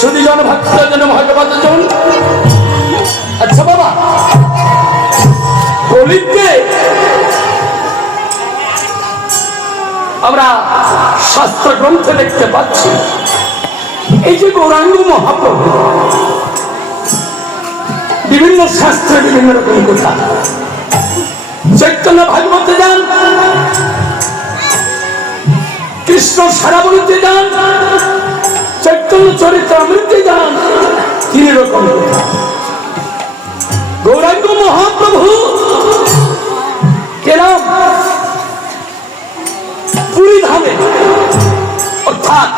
সুদীজন ভক্তজন ভগবতজন আচ্ছা বাবা, কলিতে আমরা শাস্ত্র গ্রন্থে দেখতে পাচ্ছি। এই যে গৌরাঙ্গ মহাপ্রভু, বিভিন্ন শাস্ত্রে বিভিন্ন রকম কথা। চৈতন্য ভাগবত যান, কৃষ্ণ সারাবলিতে যান চৈতন্য চরিত্র অমৃতে যান তিন রকম গৌরাঙ্গ মহাপ্রভু, কেরাম, পুরী ধামে, অর্থাৎ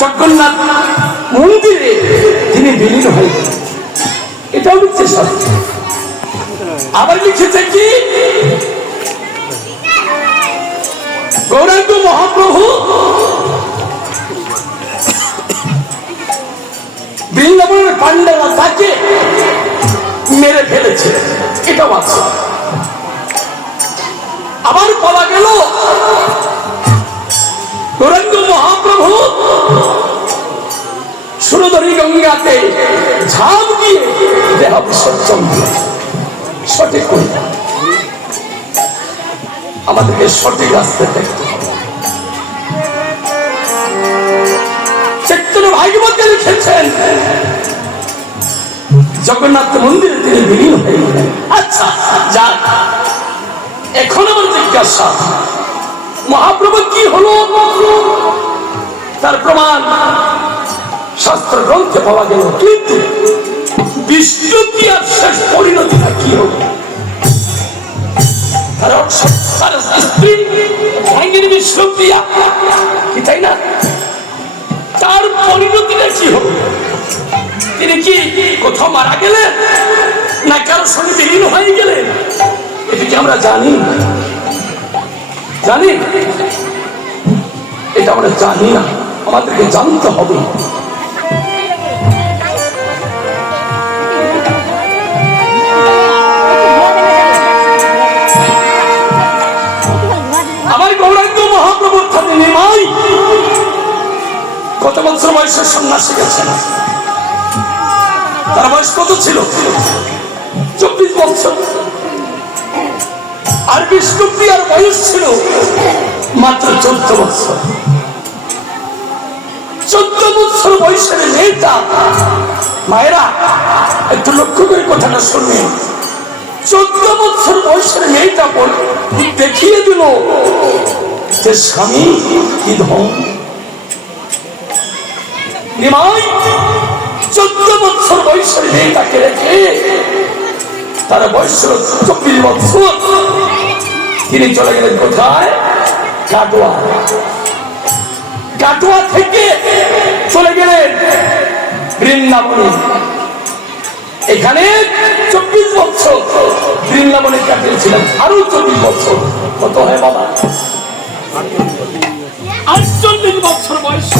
জগন্নাথ মন্দিরে তিনি বিলীন হয়ে এটাও লিখছে আবার লিখেছে কি? গৌরাঙ্গ মহাপ্রভু বৃন্দাবনের পাণ্ডারা তাকে মেরে ফেলেছে। এটাও আছে। আবার বলা গেল গৌরাঙ্গ মহাপ্রভু সুরধরী গঙ্গাতে ঝাঁপ দিয়ে দেহ বিসর্জন দিয়েছে সঠিক আমাদেরকে সঠিক রাস্তা দেখতে হবে। লিখেছেন। জগন্নাথ মন্দিরে তিনি বিলীন হয়ে আচ্ছা যাক। এখন আমার জিজ্ঞাসা, মহাপ্রভু কি হলো? তার প্রমাণ শাস্ত্র গ্রন্থে পাওয়া গেল কিন্তু বিষ্ণুপ্রিয়ার শেষ পরিণতিটা কি হলো তার স্ত্রী ভাঙ্গিনী বিষ্ণুপ্রিয়া কি তাই না? তার পরিণতিটা কি হলো তিনি কি কোথাও মারা গেলেন? না কারোর সঙ্গে বিলীন হয়ে গেলেন? এটা কি আমরা জানি? জানি? এটা আমরা জানি না। আমাদেরকে জানতে হবে। আমার গৌরাঙ্গ মহাপ্রভুর থাকে নিমাই কত বছর বয়সের সন্ন্যাসী গেছেন? তার বয়স কত ছিল? চব্বিশ বছর। আর বিষ্ণুপ্রিয়ার বয়স ছিল মাত্র চোদ্দ বছর। চোদ্দ বছর বয়সের মেয়েটা, মায়েরা, একটু লক্ষ্য করে কথাটা শুনবেন চোদ্দ বছর বয়সের মেয়েটা দেখিয়ে দিল যে স্বামী কি ধন? নিমাই বয়সের চব্বিশ বছর। তিনি চলে গেলেন কোথায়? থেকে চলে গেলেন বৃন্দাবনে। এখানে চব্বিশ বছর বৃন্দাবনে কাটিয়েছিলেন। আরও চব্বিশ বছর। কত হয় বাবা? আটচল্লিশ বছর বয়স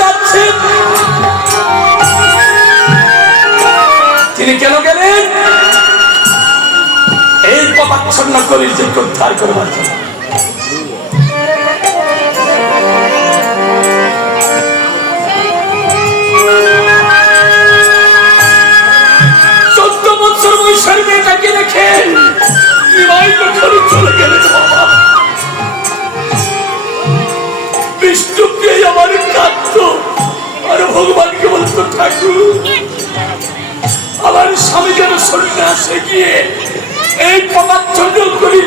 যাচ্ছেন তিনি কেন গেলেন? এই কপাচ্ছন্ন পপাচ্ছন্ন কলিকে উদ্ধার করবার জন্য রেখে। নিমাই চলে বিষ্ণুকে আমার কাঁদত। আর ভগবানকে বলতো, ঠাকুর, আমার স্বামী যেন সন্ন্যাসে গিয়ে এই পদার্থ করি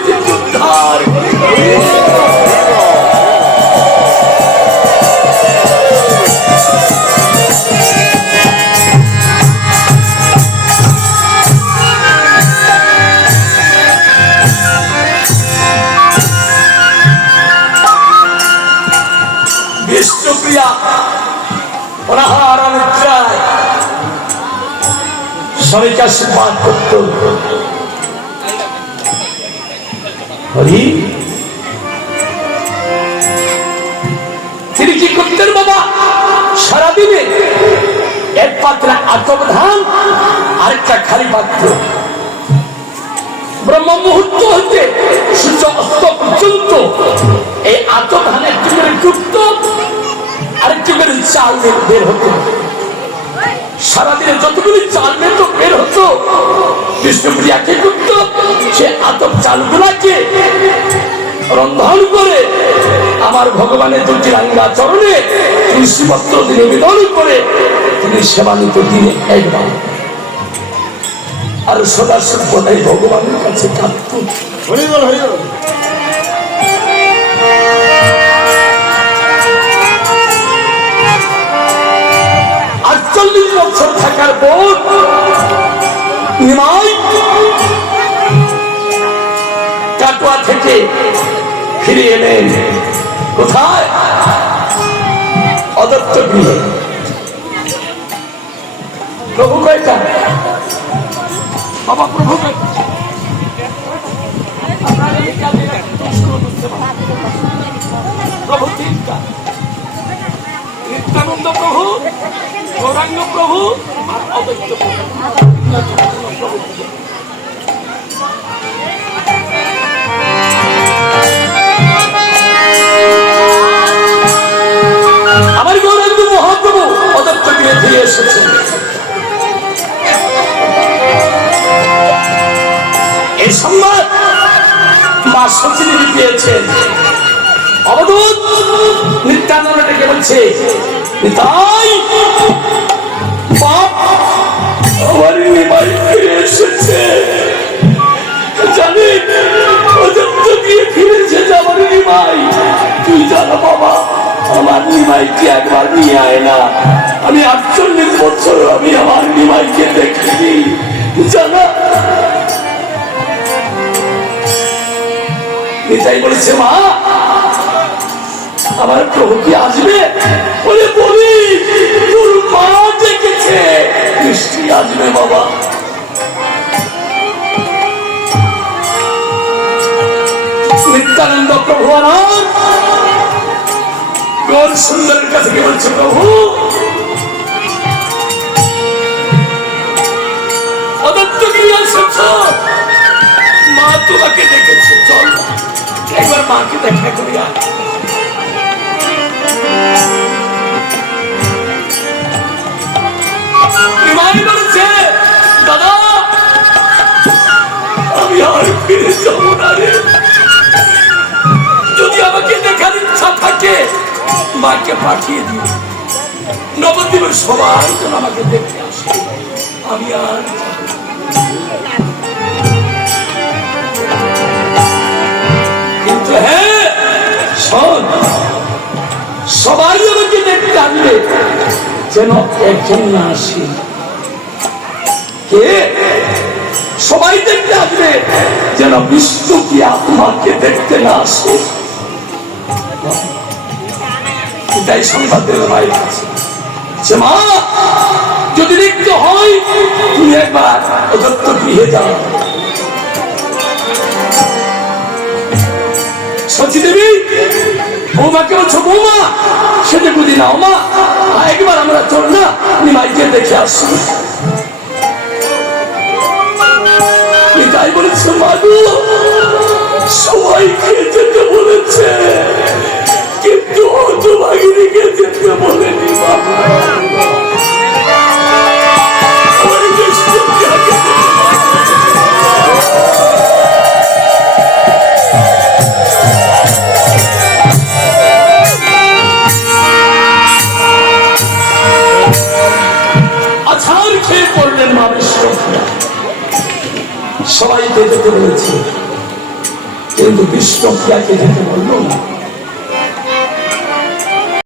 বিষ্ণুপ্রিয়া অনাহার অনিদ্রায় আশীর্বাদ করত হরি, তিনি কি করতেন বাবা? সারাদিনে এত পাত্রে আটক ধান, আরেকটা খালি পাত্র। ব্রহ্ম মুহূর্ত হইতে সূর্য অস্ত পর্যন্ত এই আটক ধানের চুপের যুক্ত আরেক চুপের চাল বের- হতো সারাদিনে যতগুলি চাল বের বের হতো। বিষ্ণুপ্রিয়া কি করত সে আতপ চালগুলাকে রন্ধন করে আমার ভগবানের দুটি রাঙ্গা চরণে তুলসীপত্র দিয়ে নিবেদন করে তিনি সেবা নিত দিনে একবার। আর সদা সর্বদাই ভগবানের কাছে কাঁদত থেকে ফিরে এলেন। কোথায়? অদত্ত প্রভু প্রভু প্রভু নিত্যানন্দ প্রভু গৌরাঙ্গ প্রভু আর অদ্বৈত সংবাদ মা সচিনী পেয়েছেন আমার নিমাই ফিরে এসেছে। একবার নিয়ে আয় না। আমি আটচল্লিশ বছর আমি আমার নিমাইকে দেখিনি। জানা নিতাই বলেছে মা। আমার প্রভু কি আসবে? বলে বলি তোর মা নিশ্চয়ই আসবে বাবা। নিত্যানন্দ প্রভু সুন্দরের কাছে কি বলছে প্রভু? অদত্তগিরি এসেছ মা তোমাকে ডেকেছে, চল। একবার মাকে দেখা দাদা, আমি আর যদি আমাকে দেখার ইচ্ছা থাকে, মাকে পাঠিয়ে দিও। নবদ্বীপের সবাই যেন আমাকে দেখতে আসে। আমি আর দেখতে যেন একজন না আসে। কে? সবাই দেখতে আসবে যেন বিষ্ণু কি আত্মাকে দেখতে না আসে। এটাই সংবাদ দিল মায়ের যে মা, যদি দেখতে হয়, তুমি একবার অযত্ন গৃহে যাও। বৌমাকে বলছো, বৌমা সেটা বুঝি না মা। একবার আমরা চল না আমি মাইকে দেখে আসি। তাই বলেছে মাগু সবাইকে যেতে বলেছে, কিন্তু হতভাগিনীকে যেতে বলেনি বাবা যেতে বলেছে কিন্তু বিষ্ণুপ্রিয়াকে যেতে বলল না